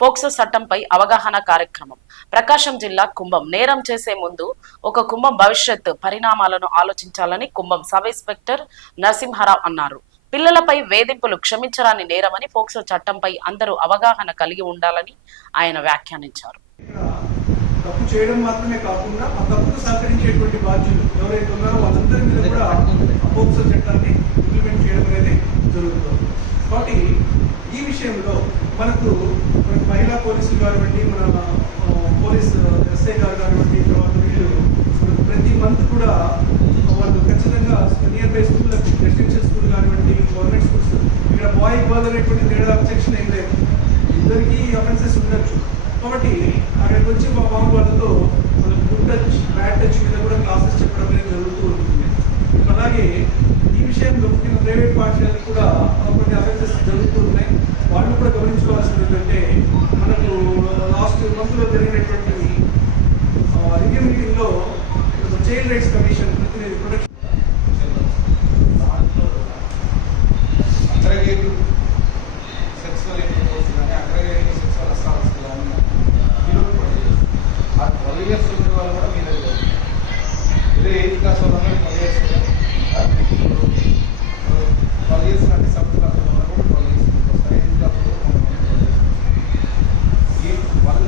POCSO చట్టంపై అవగాహన కార్యక్రమం. ప్రకాశం జిల్లా కుంభం. నేరం చేసే ముందు ఒక కుంభం భవిష్యత్ పరిణామాలను ఆలోచించాలని కుంభం సబ్ ఇన్స్పెక్టర్ నరసింహారావు అన్నారు. పిల్లలపై వేధింపులు క్షమించరాని నేరమని ఫోక్సో చట్టంపై అందరూ అవగాహన కలిగి ఉండాలని ఆయన వ్యాఖ్యానించారు. తప్పు చేయడం మాత్రమే కాకుండా ఆ తప్పుకు సహకరించేటువంటి బాధ్యులు ఎవరైతే ఉన్నారో వాళ్ళందరి మీద కూడా పోక్సో చట్టాన్ని ఇంప్లిమెంట్ చేయడం అనేది జరుగుతుంది. కాబట్టి ఈ విషయంలో మనకు మనకు మహిళా పోలీసులు కానివ్వండి మన పోలీస్ ఎస్ఐ గారు కానివ్వండి తర్వాత వీళ్ళు ప్రతి మంత్ కూడా వాళ్ళు ఖచ్చితంగా near by school residential school కానివ్వండి గవర్నమెంట్ స్కూల్స్ ఇక్కడ బాయ్ గర్ల్ అనేటువంటి తేడా సెక్షన్ ఏం లేదు. ఇద్దరికి అఫెన్సెస్ ఉండొచ్చు. కాబట్టి అక్కడికి వచ్చి మా మామూలు వాళ్ళతో వాళ్ళు గుడ్ టచ్ బ్యాడ్ టచ్ ఈ ప్రైవేట్ పాఠశాలలు కూడా కొన్ని అఫెన్సెస్ జరుగుతూ ఉన్నాయి వాళ్ళు కూడా గమనించుకోవాల్సింది ఏంటంటే మనకు లాస్ట్ మంత్లో జరిగినటువంటి రివ్యూ మీటింగ్లో చైల్డ్ రైట్స్ కమిటీ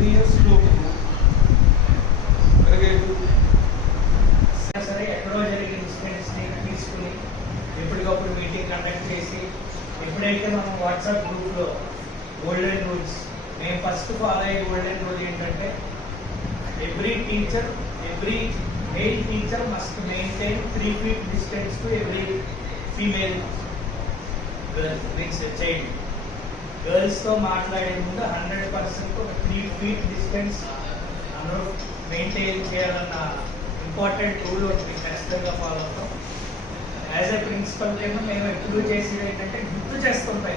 ఈ ట్వెల్వ్ ఇయర్స్ లోపు అగ్రగేటు సరే ఎక్కడో జరిగిన ఇన్సిడెంట్స్ని తీసుకుని ఎప్పటికప్పుడు మీటింగ్ కండక్ట్ చేసి ఎప్పుడైతే మనం వాట్సాప్ గ్రూప్లో గోల్డెన్ రూల్స్ మేము ఫస్ట్ ఫాలో అయ్యే గోల్డెన్ రూల్ ఏంటంటే every teacher every male teacher must maintain three feet distance to every female girl means child గర్ల్స్తో మాట్లాడే ముందు హండ్రెడ్ పర్సెంట్ ఒక త్రీ ఫీట్ డిస్టెన్స్ అందరూ మెయింటైన్ చేయాలన్న ఇంపార్టెంట్ రూల్ ఒకటి ఖచ్చితంగా ఫాలో అవుతాం. యాజ్ ఎ ప్రిన్సిపల్ ఏమో మేము ఎప్పుడు చేసేది ఏంటంటే గుర్తు చేస్తుంటాం